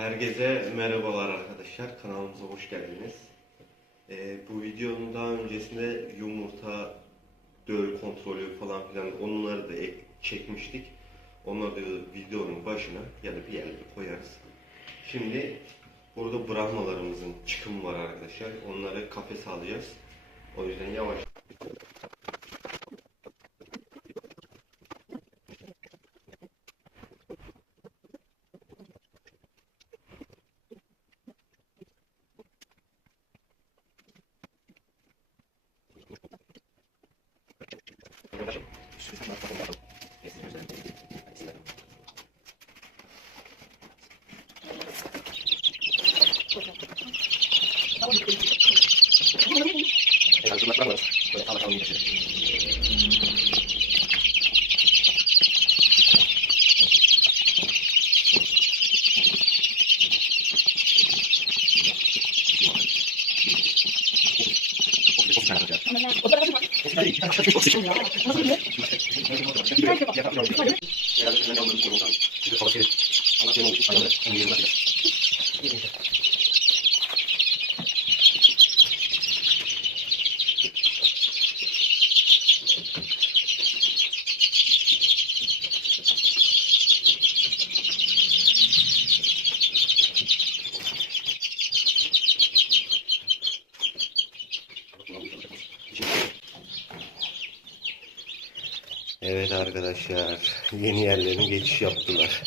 Herkese merhabalar arkadaşlar. Kanalımıza hoş geldiniz. Ee, bu videonun daha öncesinde yumurta döl kontrolü falan filan onları da ek- çekmiştik. Onları da videonun başına ya da bir yere koyarız. Şimdi burada brahmalarımızın çıkımı var arkadaşlar. Onları kafese alacağız. O yüzden yavaş 何で? 이제는 Evet arkadaşlar yeni yerlerine geçiş yaptılar.